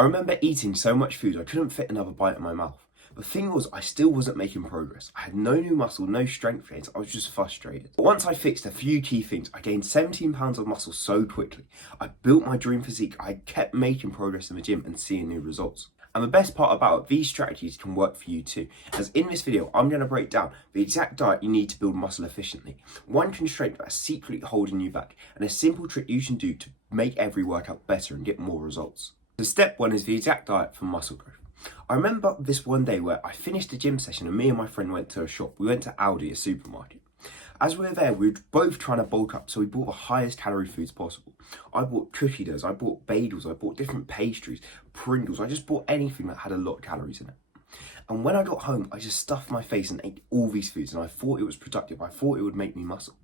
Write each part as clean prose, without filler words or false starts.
I remember eating so much food I couldn't fit another bite in my mouth. The thing was, I still wasn't making progress. I had no new muscle, no strength gains, I was just frustrated. But once I fixed a few key things, I gained 17 pounds of muscle so quickly. I built my dream physique, I kept making progress in the gym and seeing new results. And the best part about it, these strategies can work for you too. As in this video, I'm going to break down the exact diet you need to build muscle efficiently, one constraint that's secretly holding you back, and a simple trick you can do to make every workout better and get more results. So step one is the exact diet for muscle growth. I remember this one day where I finished a gym session and me and my friend went to a shop. We went to Aldi, a supermarket. As we were there, we were both trying to bulk up, so we bought the highest calorie foods possible. I bought cookie doughs, I bought bagels, I bought different pastries, Pringles. I just bought anything that had a lot of calories in it. And when I got home, I just stuffed my face and ate all these foods, and I thought it was productive. I thought it would make me muscle.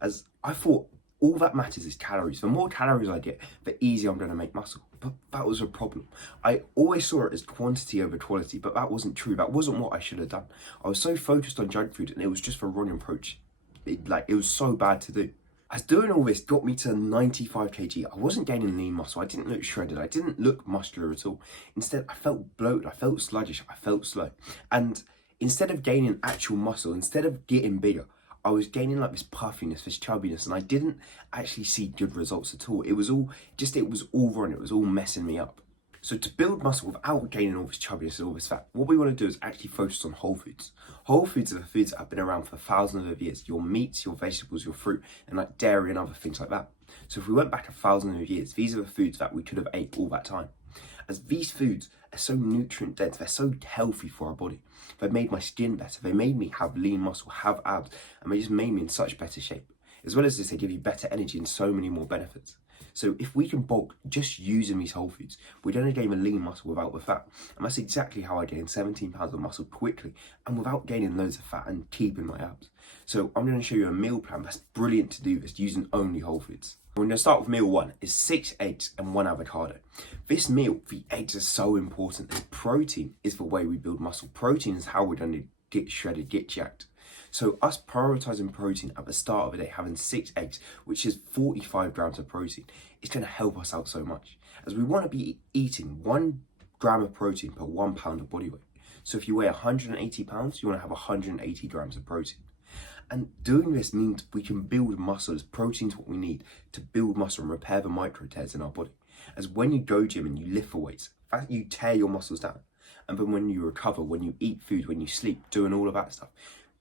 As I thought, all that matters is calories. The more calories I get, the easier I'm going to make muscle. But that was a problem. I always saw it as quantity over quality, but that wasn't true. That wasn't what I should have done. I was so focused on junk food, and it was just the wrong approach. It was so bad to do. As doing all this got me to 95 kg, I wasn't gaining lean muscle. I didn't look shredded. I didn't look muscular at all. Instead, I felt bloated. I felt sluggish. I felt slow. And instead of gaining actual muscle, instead of getting bigger, I was gaining like this puffiness, this chubbiness, and I didn't actually see good results at all. It was all wrong. It was all messing me up. So to build muscle without gaining all this chubbiness and all this fat, what we want to do is actually focus on whole foods. Whole foods are the foods that have been around for thousands of years. Your meats, your vegetables, your fruit, and like dairy and other things like that. So if we went back 1,000 of years, these are the foods that we could have ate all that time. As these foods are so nutrient dense, they're so healthy for our body. They made my skin better, they made me have lean muscle, have abs, and they just made me in such better shape. As well as this, they give you better energy and so many more benefits. So if we can bulk just using these whole foods, we're going to gain a lean muscle without the fat. And that's exactly how I gained 17 pounds of muscle quickly and without gaining loads of fat and keeping my abs. So I'm going to show you a meal plan that's brilliant to do this using only whole foods. We're going to start with meal one, is 6 eggs and 1 avocado. This meal, the eggs are so important, and protein is the way we build muscle. Protein is how we're going to get shredded, get jacked. So us prioritizing protein at the start of the day, having 6 eggs, which is 45 grams of protein, is going to help us out so much. As we want to be eating 1 gram of protein per 1 pound of body weight. So if you weigh 180 pounds, you want to have 180 grams of protein. And doing this means we can build muscle, as protein's what we need to build muscle and repair the micro tears in our body. As when you go gym and you lift for weights, you tear your muscles down. And then when you recover, when you eat food, when you sleep, doing all of that stuff,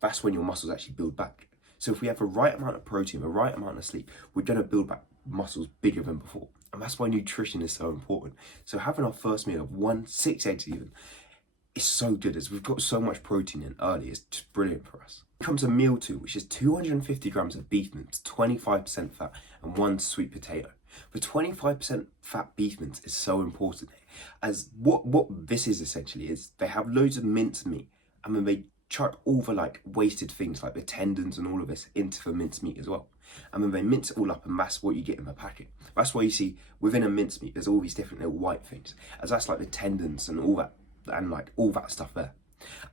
that's when your muscles actually build back. So if we have the right amount of protein, the right amount of sleep, we're going to build back muscles bigger than before. And that's why nutrition is so important. So having our first meal of 6 eggs even, is so good, as we've got so much protein in early. It's just brilliant for us. Comes a meal 2, which is 250 grams of beef mince, 25% fat, and 1 sweet potato. The 25% fat beef mince is so important, as what this is essentially is they have loads of minced meat, and then they chuck all the wasted things like the tendons and all of this into the minced meat as well. And then they mince it all up, and that's what you get in the packet. That's why you see within a minced meat there's all these different little white things, as that's like the tendons and all that, and all that stuff there.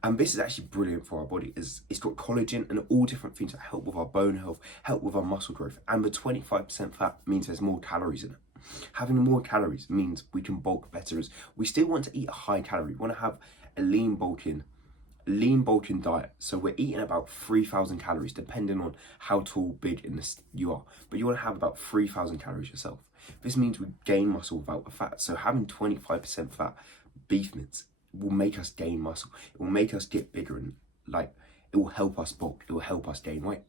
And this is actually brilliant for our body, as it's got collagen and all different things that help with our bone health, help with our muscle growth. And the 25% fat means there's more calories in it. Having more calories means we can bulk better, as we still want to eat a high calorie. We want to have a lean bulking diet. So we're eating about 3,000 calories, depending on how tall, big you are. But you want to have about 3,000 calories yourself. This means we gain muscle without the fat. So having 25% fat beef mince will make us gain muscle. It will make us get bigger, and it will help us bulk. It will help us gain weight.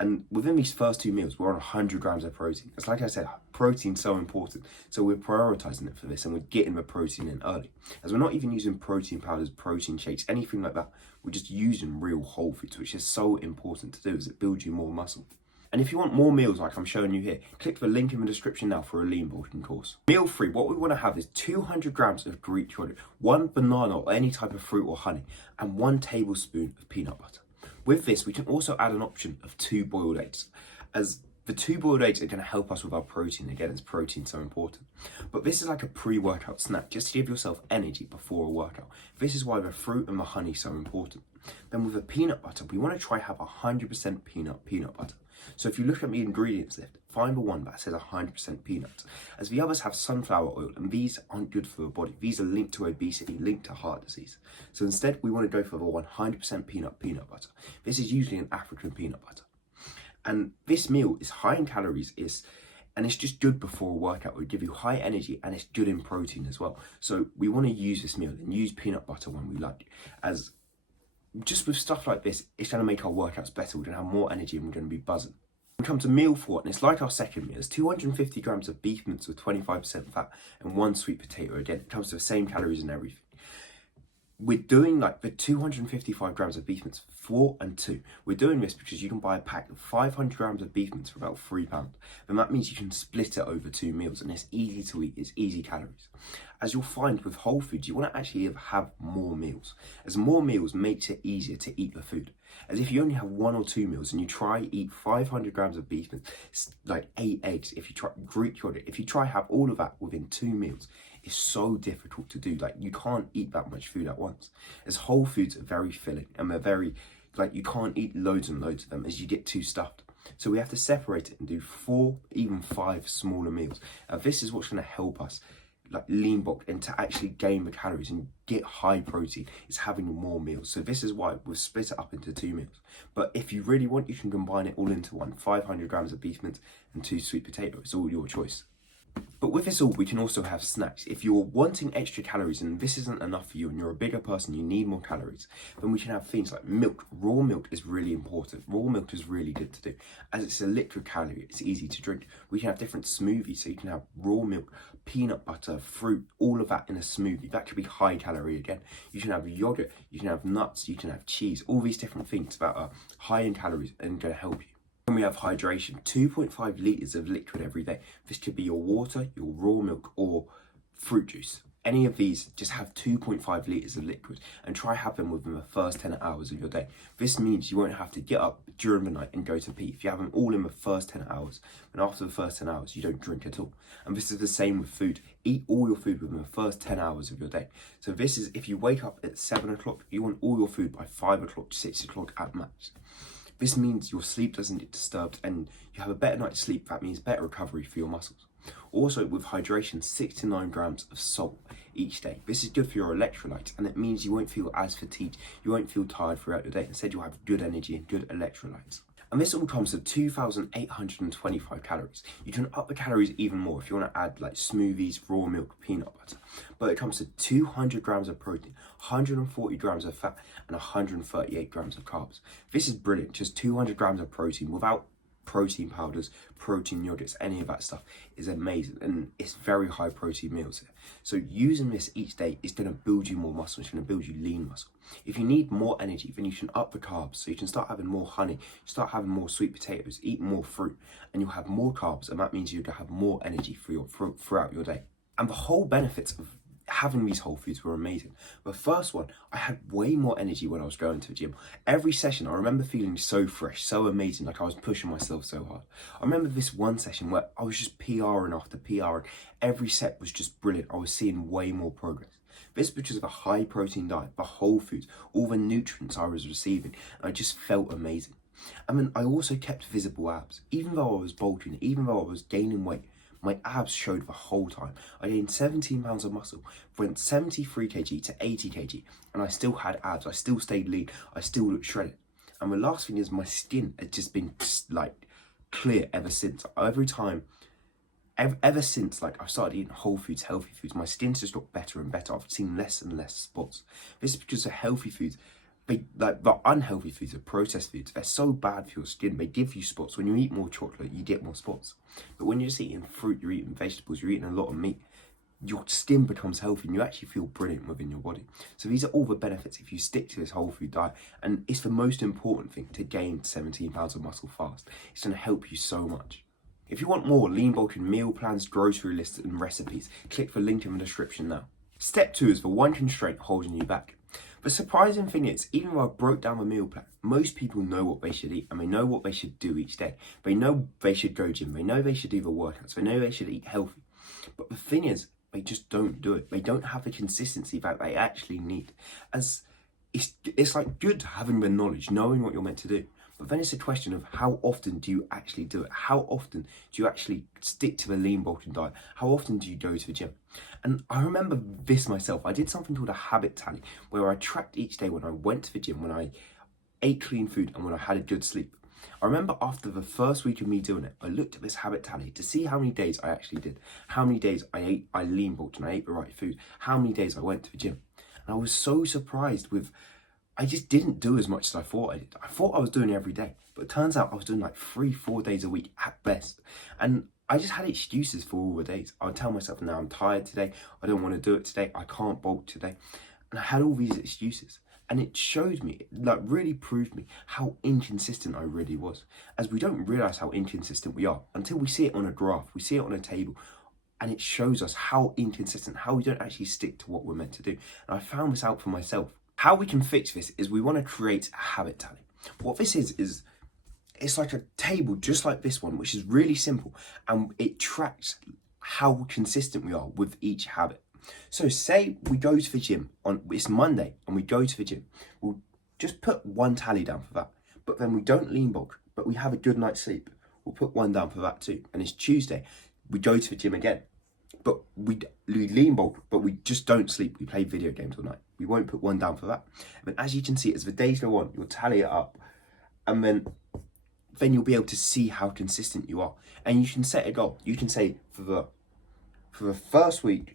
And within these first 2 meals, we're on 100 grams of protein. It's like I said, protein's so important. So we're prioritizing it for this, and we're getting the protein in early. As we're not even using protein powders, protein shakes, anything like that. We're just using real whole foods, which is so important to do, as it builds you more muscle. And if you want more meals like I'm showing you here, click the link in the description now for a lean bulking course. Meal 3, what we want to have is 200 grams of Greek yogurt, 1 banana or any type of fruit or honey, and 1 tablespoon of peanut butter. With this, we can also add an option of 2 boiled eggs, as the 2 boiled eggs are going to help us with our protein. Again, as protein's so important. But this is like a pre-workout snack, just to give yourself energy before a workout. This is why the fruit and the honey is so important. Then with the peanut butter, we want to try have 100% peanut butter. So if you look at the ingredients list, find the one that says 100% peanuts, as the others have sunflower oil, and these aren't good for the body. These are linked to obesity, linked to heart disease. So instead, we want to go for the 100% peanut butter. This is usually an African peanut butter. And this meal is high in calories, and it's just good before a workout. It will give you high energy, and it's good in protein as well. So we want to use this meal and use peanut butter when we like, as just with stuff like this, it's going to make our workouts better. We're going to have more energy and we're going to be buzzing. When it comes to meal 4, and it's like our second meal, it's 250 grams of beef mince with 25% fat and 1 sweet potato. Again, it comes to the same calories and everything. We're doing like the 255 grams of beef mince, 4 and 2. We're doing this because you can buy a pack of 500 grams of beef mince for about £3. And that means you can split it over 2 meals, and it's easy to eat, it's easy calories. As you'll find with whole foods, you want to actually have more meals, as more meals makes it easier to eat the food. As if you only have 1 or 2 meals and you try eat 500 grams of beef mince, like 8 eggs, if you try Greek yogurt, if you try have all of that within 2 meals, it's so difficult to do. Like, you can't eat that much food at once, as whole foods are very filling, and they're very, like, you can't eat loads and loads of them as you get too stuffed. So we have to separate it and do 4, even 5 smaller meals. This is what's going to help us like lean bulk and to actually gain the calories and get high protein, is having more meals. So this is why we've split it up into 2 meals. But if you really want, you can combine it all into one. 500 grams of beef mince and 2 sweet potatoes. It's all your choice. But with this all, we can also have snacks. If you're wanting extra calories and this isn't enough for you and you're a bigger person, you need more calories, then we can have things like milk. Raw milk is really important. Raw milk is really good to do, as it's a liquid calorie, it's easy to drink. We can have different smoothies, so you can have raw milk, peanut butter, fruit, all of that in a smoothie. That could be high calorie again. You can have yogurt, you can have nuts, you can have cheese, all these different things that are high in calories and going to help you. When we have hydration, 2.5 litres of liquid every day. This could be your water, your raw milk, or fruit juice. Any of these, just have 2.5 litres of liquid and try have them within the first 10 hours of your day. This means you won't have to get up during the night and go to pee. If you have them all in the first 10 hours, and after the first 10 hours, you don't drink at all. And this is the same with food. Eat all your food within the first 10 hours of your day. So this is, if you wake up at 7 o'clock, you want all your food by 5 o'clock, 6 o'clock at max. This means your sleep doesn't get disturbed and you have a better night's sleep. That means better recovery for your muscles. Also, with hydration, 6 to 9 grams of salt each day. This is good for your electrolytes, and it means you won't feel as fatigued. You won't feel tired throughout your day. Instead, you'll have good energy and good electrolytes. And this all comes to 2,825 calories. You can up the calories even more if you want to add like smoothies, raw milk, peanut butter. But it comes to 200 grams of protein, 140 grams of fat, and 138 grams of carbs. This is brilliant, just 200 grams of protein without protein powders, protein yogurts, any of that stuff is amazing, and it's very high protein meals here. So using this each day is going to build you more muscle, it's going to build you lean muscle. If you need more energy, then you can up the carbs, so you can start having more honey, start having more sweet potatoes, eat more fruit, and you'll have more carbs, and that means you're going to have more energy throughout your day. And the whole benefits of having these whole foods were amazing. The first one, I had way more energy when I was going to the gym. Every session, I remember feeling so fresh, so amazing, like I was pushing myself so hard. I remember this one session where I was just PRing after PRing. Every set was just brilliant. I was seeing way more progress. This because of a high protein diet, the whole foods, all the nutrients I was receiving. I just felt amazing. And then I also kept visible abs. Even though I was bulking, even though I was gaining weight, my abs showed the whole time. I gained 17 pounds of muscle, went 73 kg to 80 kg, and I still had abs. I still stayed lean. I still looked shredded. And the last thing is my skin had just been like clear ever since. Ever since like I started eating whole foods, healthy foods, my skin's just got better and better. I've seen less and less spots. This is because of healthy foods. Like the unhealthy foods, the processed foods, they're so bad for your skin. They give you spots. When you eat more chocolate, you get more spots. But when you're just eating fruit, you're eating vegetables, you're eating a lot of meat, your skin becomes healthy and you actually feel brilliant within your body. So these are all the benefits if you stick to this whole food diet. And it's the most important thing to gain 17 pounds of muscle fast. It's going to help you so much. If you want more lean bulking meal plans, grocery lists and recipes, click the link in the description now. Step 2 is the one constraint holding you back. The surprising thing is, even though I broke down the meal plan, most people know what they should eat and they know what they should do each day. They know they should go gym, they know they should do the workouts, they know they should eat healthy. But the thing is, they just don't do it. They don't have the consistency that they actually need. As it's like good having the knowledge, knowing what you're meant to do. But then it's a question of how often do you actually do it? How often do you actually stick to the lean Bolton diet? How often do you go to the gym? And I remember this myself. I did something called a habit tally where I tracked each day when I went to the gym, when I ate clean food, and when I had a good sleep. I remember after the first week of me doing it, I looked at this habit tally to see how many days I actually did, how many days I lean bulked and I ate the right food, how many days I went to the gym. And I was so surprised with, I just didn't do as much as I thought I did. I thought I was doing it every day, but it turns out I was doing like 3-4 days a week at best. And I just had excuses for all the days. I would tell myself, now I'm tired today, I don't want to do it today, I can't bulk today. And I had all these excuses. And it showed me, like really proved me how inconsistent I really was. As we don't realize how inconsistent we are until we see it on a graph, we see it on a table, and it shows us how inconsistent, how we don't actually stick to what we're meant to do. And I found this out for myself. How we can fix this is we want to create a habit tally. What this is it's like a table just like this one, which is really simple, and it tracks how consistent we are with each habit. So say we go to the gym it's Monday and we go to the gym. We'll just put one tally down for that. But then we don't lean bulk, but we have a good night's sleep. We'll put one down for that too. And it's Tuesday. We go to the gym again. But we lean bulk, but we just don't sleep. We play video games all night. We won't put one down for that. But as you can see, as the days go on, you'll tally it up. And then you'll be able to see how consistent you are. And you can set a goal. You can say for the first week,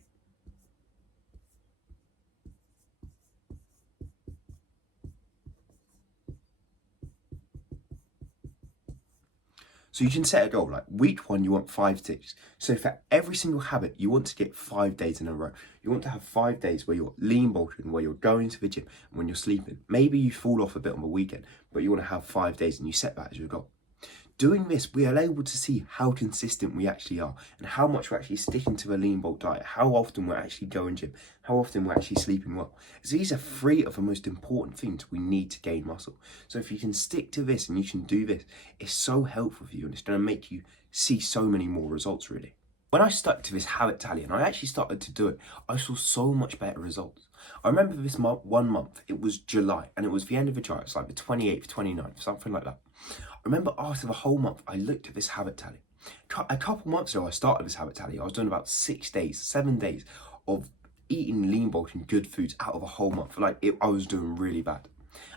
so you can set a goal, like week 1, you want 5 ticks. So for every single habit, you want to get 5 days in a row. You want to have 5 days where you're lean bulking, where you're going to the gym, and when you're sleeping. Maybe you fall off a bit on the weekend, but you want to have 5 days and you set that as your goal. Doing this, we are able to see how consistent we actually are and how much we're actually sticking to a lean bulk diet, how often we're actually going gym, how often we're actually sleeping well. So these are 3 of the most important things we need to gain muscle. So if you can stick to this and you can do this, it's so helpful for you and it's going to make you see so many more results really. When I stuck to this habit tally and I actually started to do it, I saw so much better results. I remember this one month, it was July, and it was the end of the July, it's like the 28th, 29th, something like that. I remember after the whole month, I looked at this habit tally. A couple months ago, I started this habit tally. I was doing about 7 days of eating lean bulk and good foods out of a whole month. I was doing really bad.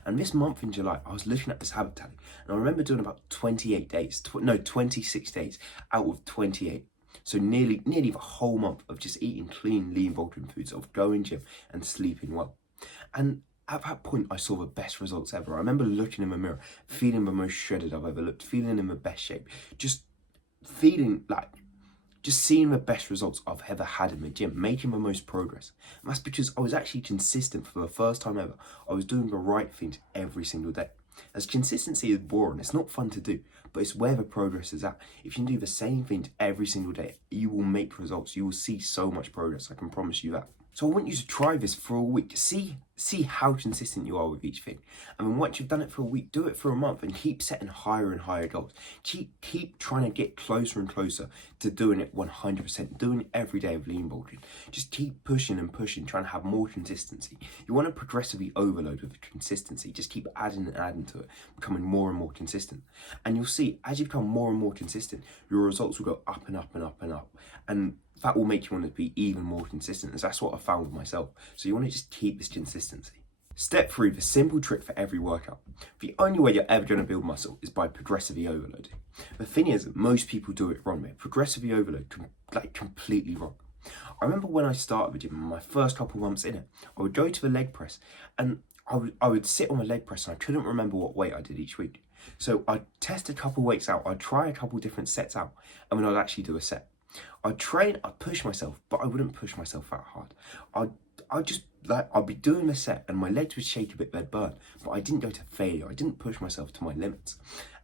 And this month in July, I was looking at this habit tally, and I remember doing about 26 days out of 28. So nearly the whole month of just eating clean, lean Bolton foods, of going gym and sleeping well. And at that point, I saw the best results ever. I remember looking in the mirror, feeling the most shredded I've ever looked, feeling in the best shape, just seeing the best results I've ever had in the gym, making the most progress. And that's because I was actually consistent for the first time ever. I was doing the right things every single day. As consistency is boring, it's not fun to do, but it's where the progress is at. If you can do the same things every single day, you will make results. You will see so much progress, I can promise you that. So I want you to try this for a week. See how consistent you are with each thing. And then once you've done it for a week, do it for a month and keep setting higher and higher goals. Keep trying to get closer and closer to doing it 100%, doing it every day of lean bulking. Just keep pushing and pushing, trying to have more consistency. You want to progressively overload with consistency. Just keep adding and adding to it, becoming more and more consistent. And you'll see, as you become more and more consistent, your results will go up and up and up and up. And that will make you want to be even more consistent, as that's what I found with myself. So you want to just keep this consistency. Step 3, the simple trick for every workout. The only way you're ever going to build muscle is by progressively overloading. The thing is, most people do it wrong. They progressively overload, completely wrong. I remember when I started the gym, my first couple months in it, I would go to the leg press and I would sit on the leg press and I couldn't remember what weight I did each week. So I'd test a couple weights out, I'd try a couple different sets out, and then I'd actually do a set. I'd train, I'd push myself, but I wouldn't push myself that hard. I'd be doing the set and my legs would shake a bit, they'd burn, but I didn't go to failure. I didn't push myself to my limits.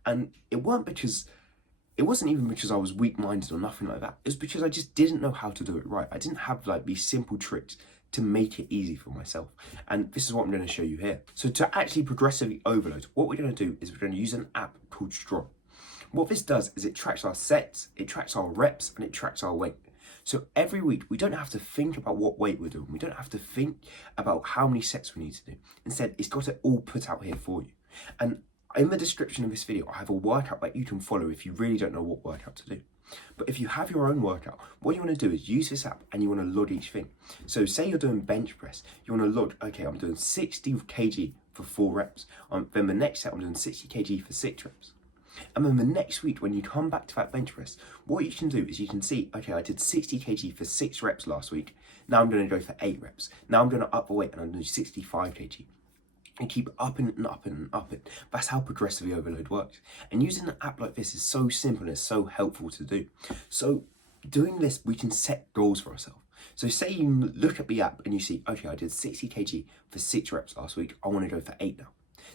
And it wasn't even because I was weak-minded or nothing like that. It was because I just didn't know how to do it right. I didn't have these simple tricks to make it easy for myself. And this is what I'm going to show you here. So to actually progressively overload, what we're going to do is we're going to use an app called Strong. What this does is it tracks our sets, it tracks our reps, and it tracks our weight. So every week, we don't have to think about what weight we're doing. We don't have to think about how many sets we need to do. Instead, it's got it all put out here for you. And In the description of this video, I have a workout that you can follow if you really don't know what workout to do. But if you have your own workout, what you want to do is use this app and you want to log each thing. So say you're doing bench press, you want to log, okay, I'm doing 60 kg for 4 reps. Then the next set, I'm doing 60 kg for 6 reps. And then the next week, when you come back to that bench press, what you can do is you can see, okay, I did 60 kg for 6 reps last week. Now I'm going to go for 8 reps. Now I'm going to up the weight and I'm going to do 65 kg. And keep upping and upping and upping. That's how progressively overload works. And using an app like this is so simple and it's so helpful to do. So doing this, we can set goals for ourselves. So say you look at the app and you see, okay, I did 60 kg for 6 reps last week. I want to go for 8 now.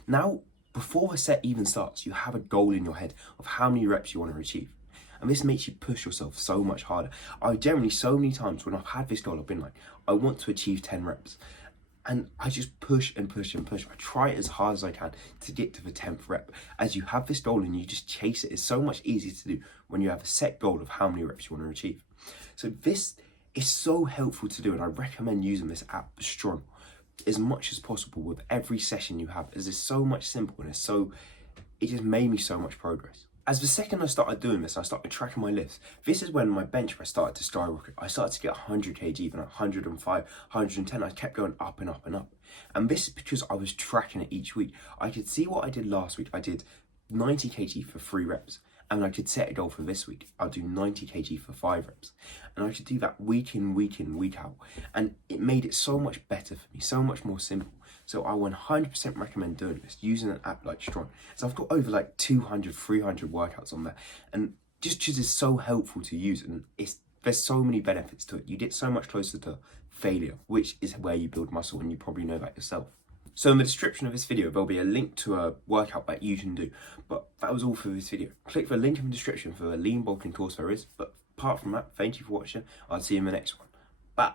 Now, before the set even starts, you have a goal in your head of how many reps you want to achieve. And this makes you push yourself so much harder. I generally, so many times when I've had this goal, I've been like, I want to achieve 10 reps. And I just push and push and push. I try it as hard as I can to get to the 10th rep. As you have this goal and you just chase it, it's so much easier to do when you have a set goal of how many reps you want to achieve. So this is so helpful to do, and I recommend using this app strong as much as possible with every session you have, as it's so much simple and it just made me so much progress. As the second I started doing this, I started tracking my lifts. This is when my bench press started to skyrocket. I started to get 100 kg, then 105, 110. I kept going up and up and up. And this is because I was tracking it each week. I could see what I did last week. I did 90 kg for 3 reps. And I could set a goal for this week. I'll do 90 kg for 5 reps. And I could do that week in, week in, week out. And it made it so much better for me, so much more simple. So I 100% recommend doing this, using an app like Strong. So I've got over like 200, 300 workouts on there. And just is so helpful to use. And there's so many benefits to it. You get so much closer to failure, which is where you build muscle, and you probably know that yourself. So in the description of this video, there'll be a link to a workout that you can do. But that was all for this video. Click the link in the description for the lean bulking course there is. But apart from that, thank you for watching. I'll see you in the next one. Bye.